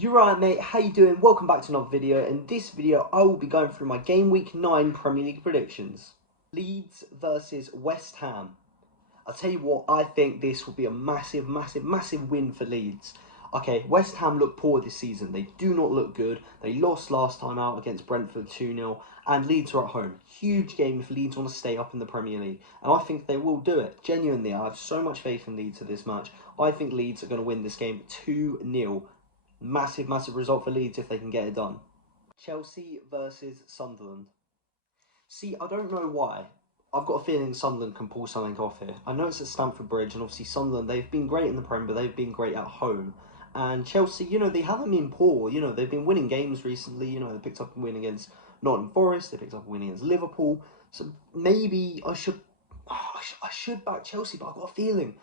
You're right, mate. How you doing? Welcome back to another video. In this video, I will be going through my Game Week 9 Premier League predictions. Leeds versus West Ham. I'll tell you what, I think this will be a massive, massive, massive win for Leeds. Okay, West Ham look poor this season. They do not look good. They lost last time out against Brentford 2-0, and Leeds are at home. Huge game if Leeds want to stay up in the Premier League, and I think they will do it. Genuinely, I have so much faith in Leeds for this match. I think Leeds are going to win this game 2-0. Massive, massive result for Leeds if they can get it done. Chelsea versus Sunderland. See, I don't know why. I've got a feeling Sunderland can pull something off here. I know it's at Stamford Bridge, and obviously Sunderland, they've been great in the Prem, but they've been great at home. And Chelsea, they haven't been poor. They've been winning games recently. They picked up a win against Nottingham Forest. They picked up a win against Liverpool. So maybe I should back Chelsea, but I've got a feeling.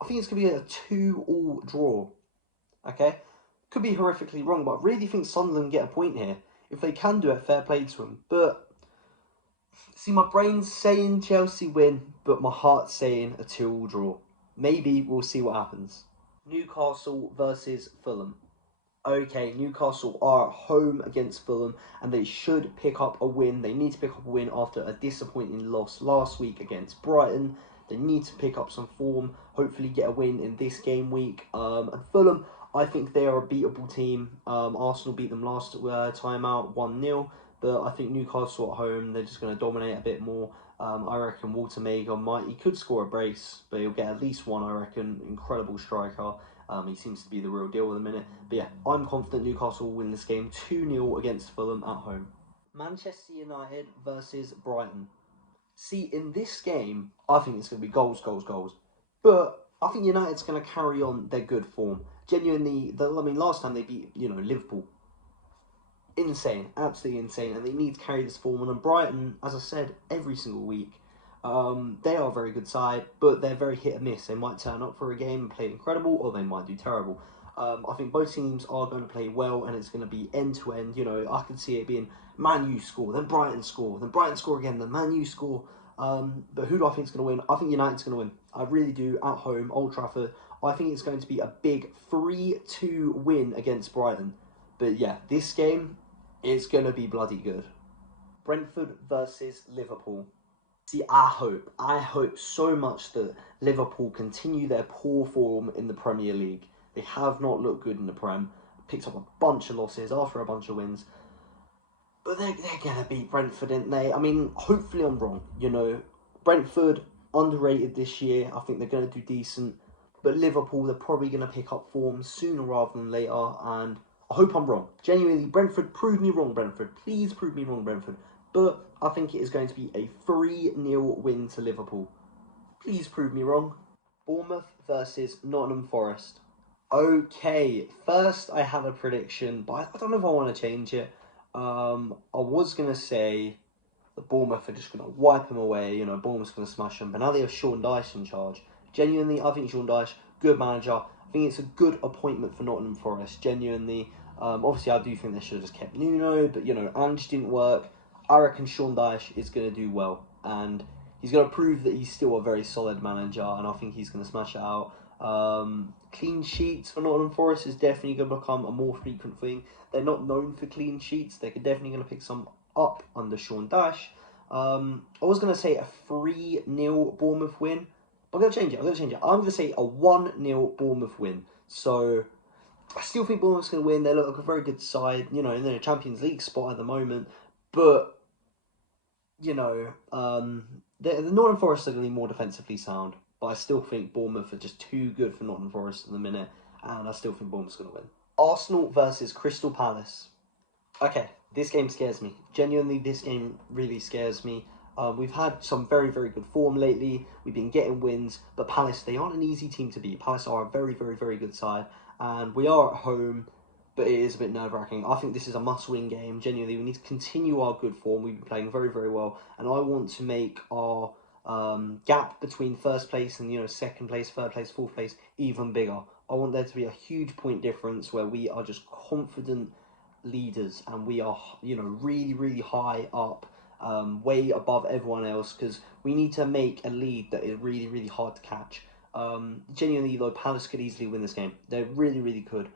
I think it's going to be a 2-2 draw. Okay? Could be horrifically wrong, but I really think Sunderland get a point here. If they can do it, fair play to them. But, see, my brain's saying Chelsea win, but my heart's saying a 2-2 draw. Maybe we'll see what happens. Newcastle versus Fulham. Okay, Newcastle are at home against Fulham, and they should pick up a win. They need to pick up a win after a disappointing loss last week against Brighton. They need to pick up some form, hopefully get a win in this game week. And Fulham, I think they are a beatable team. Arsenal beat them last time out 1-0, but I think Newcastle at home, they're just going to dominate a bit more. I reckon he could score a brace, but he'll get at least one, I reckon. Incredible striker. He seems to be the real deal at the minute. But yeah, I'm confident Newcastle will win this game 2-0 against Fulham at home. Manchester United versus Brighton. See, in this game, I think it's going to be goals, goals, goals. But I think United's going to carry on their good form. Genuinely, last time they beat, Liverpool. Insane, absolutely insane. And they need to carry this form on. And Brighton, as I said, every single week, they are a very good side, but they're very hit and miss. They might turn up for a game and play incredible, or they might do terrible. I think both teams are going to play well, and it's going to be end-to-end. I could see it being Man U score, then Brighton score again, then Man U score. But who do I think is going to win? I think United's going to win. I really do, at home, Old Trafford. I think it's going to be a big 3-2 win against Brighton. But yeah, this game is going to be bloody good. Brentford versus Liverpool. See, I hope so much that Liverpool continue their poor form in the Premier League. They have not looked good in the Prem. Picked up a bunch of losses after a bunch of wins. But they're going to beat Brentford, aren't they? I mean, hopefully I'm wrong. Brentford, underrated this year. I think they're going to do decent. But Liverpool, they're probably going to pick up form sooner rather than later. And I hope I'm wrong. Genuinely, Brentford, prove me wrong, Brentford. Please prove me wrong, Brentford. But I think it is going to be a 3-0 win to Liverpool. Please prove me wrong. Bournemouth versus Nottingham Forest. Okay, first I had a prediction, but I don't know if I want to change it. I was going to say the Bournemouth are just going to wipe them away. Bournemouth's going to smash them. But now they have Sean Dyche in charge. Genuinely, I think Sean Dyche, good manager. I think it's a good appointment for Nottingham Forest. Genuinely. Obviously, I do think they should have just kept Nuno. But, Ange didn't work. I reckon Sean Dyche is going to do well. And he's going to prove that he's still a very solid manager. And I think he's going to smash it out. Clean sheets for Nottingham Forest is definitely going to become a more frequent thing. They're not known for clean sheets. They're definitely going to pick some up under Sean Dyche. I was going to say a 3-0 Bournemouth win. But I'm going to change it. I'm going to say a 1-0 Bournemouth win. So I still think Bournemouth's going to win. They look like a very good side, in their Champions League spot at the moment. But, the Nottingham Forest are going to be more defensively sound. But I still think Bournemouth are just too good for Nottingham Forest in the minute. And I still think Bournemouth's going to win. Arsenal versus Crystal Palace. Okay, this game scares me. Genuinely, this game really scares me. We've had some very, very good form lately. We've been getting wins. But Palace, they aren't an easy team to beat. Palace are a very, very, very good side. And we are at home, but it is a bit nerve-wracking. I think this is a must-win game. Genuinely, we need to continue our good form. We've been playing very, very well. And I want to make our gap between first place and second place, third place, fourth place even bigger. I want there to be a huge point difference where we are just confident leaders and we are really, really high up, way above everyone else, because we need to make a lead that is really, really hard to catch. Genuinely though, Palace could easily win this game. They really, really could.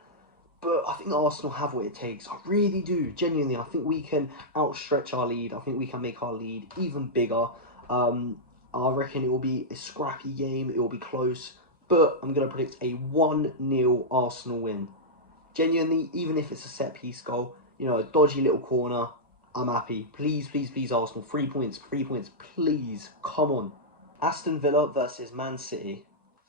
But I think Arsenal have what it takes. I really do. Genuinely, I think we can outstretch our lead. I think we can make our lead even bigger. I reckon it will be a scrappy game. It will be close. But I'm going to predict a 1-0 Arsenal win. Genuinely, even if it's a set-piece goal, you know, a dodgy little corner, I'm happy. Please, please, please, Arsenal. 3 points, please. Come on. Aston Villa versus Man City.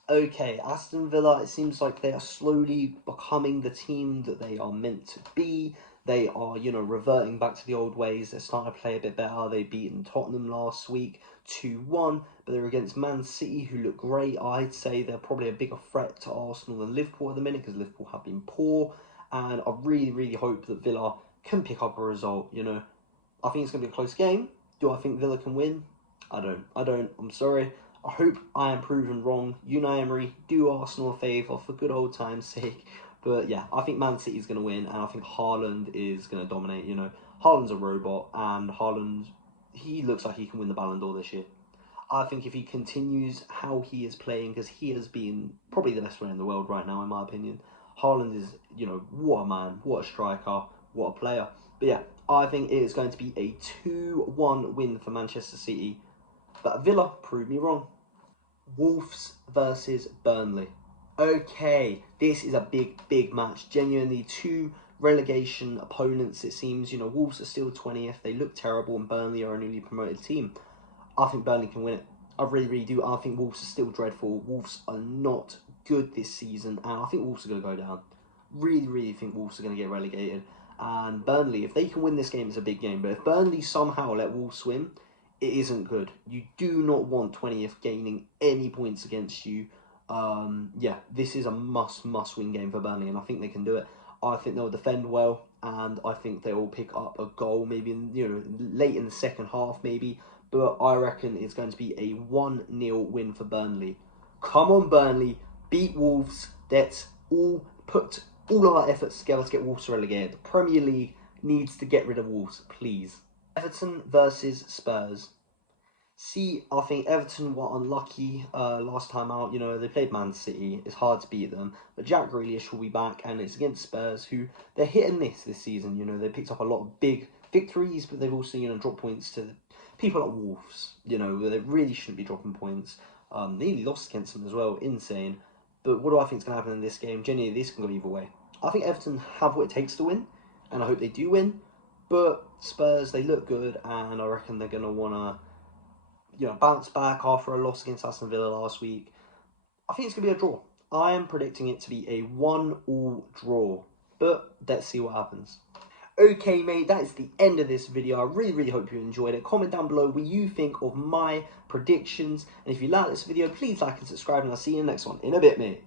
Okay, Aston Villa, it seems like they are slowly becoming the team that they are meant to be. They are, you know, reverting back to the old ways. They're starting to play a bit better. They beaten Tottenham last week 2-1, but they're against Man City, who look great. I'd say they're probably a bigger threat to Arsenal than Liverpool at the minute, because Liverpool have been poor. And I really, really hope that Villa can pick up a result, you know. I think it's going to be a close game. Do I think Villa can win? I don't. I'm sorry. I hope I am proven wrong. Unai Emery, do Arsenal a favour for good old time's sake. But yeah, I think Man City is going to win, and I think Haaland is going to dominate. You know, Haaland's a robot, and Haaland, he looks like he can win the Ballon d'Or this year. I think if he continues how he is playing, because he has been probably the best player in the world right now, in my opinion. Haaland is, you know, what a man, what a striker, what a player. But yeah, I think it is going to be a 2-1 win for Manchester City. But Villa proved me wrong. Wolves versus Burnley. Okay, this is a big match. Genuinely, two relegation opponents, it seems. You know, Wolves are still 20th. They look terrible, and Burnley are a newly promoted team. I think Burnley can win it. I really, really do. I think Wolves are still dreadful. Wolves are not good this season, and I think Wolves are going to go down. Really, really think Wolves are going to get relegated. And Burnley, if they can win this game, it's a big game. But if Burnley somehow let Wolves win, it isn't good. You do not want 20th gaining any points against you. Yeah, this is a must win game for Burnley, and I think they can do it. I think they'll defend well, and I think they will pick up a goal, maybe late in the second half, maybe. But I reckon it's going to be a 1-0 win for Burnley. Come on, Burnley, beat Wolves. Let's all put all of our efforts together to get Wolves relegated. The Premier League needs to get rid of Wolves, please. Everton versus Spurs. See, I think Everton were unlucky last time out. You know, they played Man City. It's hard to beat them. But Jack Grealish will be back, and it's against Spurs, who they're hit and miss this season. You know, they picked up a lot of big victories, but they've also, you know, dropped points to people like Wolves. You know, they really shouldn't be dropping points. They nearly lost against them as well. Insane. But what do I think is going to happen in this game? Genuinely, this can go either way. I think Everton have what it takes to win, and I hope they do win. But Spurs, they look good, and I reckon they're going to want to, you know, bounce back after a loss against Aston Villa last week. I think it's going to be a draw. I am predicting it to be a 1-1 draw. But let's see what happens. Okay, mate, that is the end of this video. I really, really hope you enjoyed it. Comment down below what you think of my predictions. And if you like this video, please like and subscribe, and I'll see you in the next one. In a bit, mate.